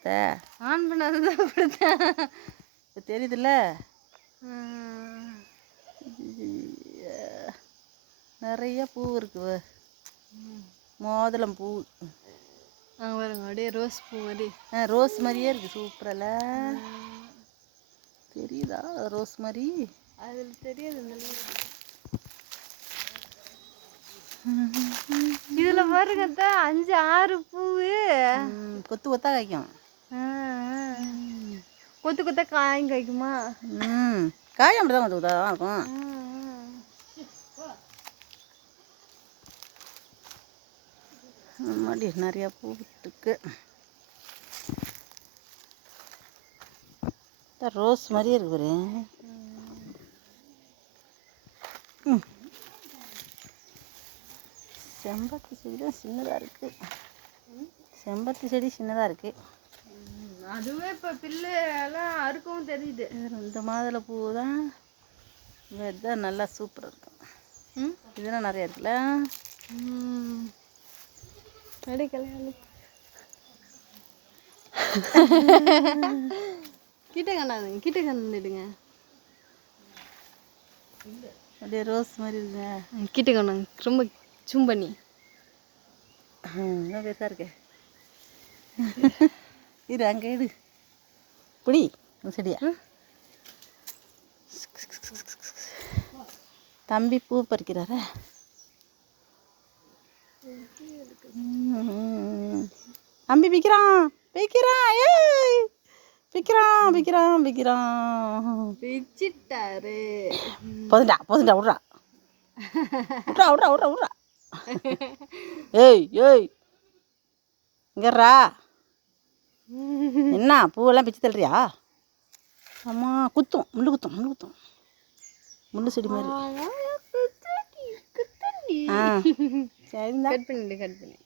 கொடுத்த? ஆன் பண்ணாதான் கொடுத்தேன். இப்போ தெரியுதுல்ல? நிறைய பூ இருக்கு. மாதுளம் பூ பாருங்க, அப்படியே ரோஸ் பூ மாதிரி. ரோஸ் மாதிரியே இருக்கு. சூப்பரல்ல? தெரியுதா ரோஸ் மாதிரி? அதில் தெரியாது. இதில் பாருங்க 5 6 பூவு கொத்து கொத்தா காய்க்கும். கொத்து கொத்தா காயும் காய்க்குமா? காய் அப்படிதான் கொத்து கொத்தா தான் இருக்கும். மாடி நிறையா பூ இருக்கு. ரோஸ் மாதிரியே இருக்கு பாரு. செம்பருத்தி செடி தான் சின்னதாக இருக்கு. செம்பருத்தி செடி சின்னதாக இருக்கு. அதுவே இப்போ பில்லு எல்லாம் அறுக்கவும் தெரியுது. இந்த மாதுளை பூ தான் விதை நல்லா சூப்பராக இருக்கும். இதெல்லாம் நிறையா இருக்குல்ல? கிட்ட கண்ணாதுங்க, கிட்ட கண்ணுடுங்க. அப்படியே ரோஸ் மாதிரி இருக்குங்க. கிட்ட கண்ணாங்க, ரொம்ப ஜூம் பண்ணி. பெருசாக இருக்கு. இரு அங்கே இடு. புடி செடியா. தம்பி பூ பறிக்கிறார. தம்பி பிக்கிறான் பிக்கிறான். ஏய் பிக்கிறான் பிக்கிறான் பிக்கிறான். பிச்சிட்டாரு. போதுண்டா போதுண்டா. விட்றா விட்றா விட்றா விட்றா விட்றா. ஏய் ஏய் இங்கறா. என்ன பூவெல்லாம் பிச்சு தள்ளுறியா? அம்மா குத்தும். முள்ளு குத்தும். முள்ளு குத்தும். முள்ளு செடி மாதிரி. சரிந்தா. கட் பண்ணி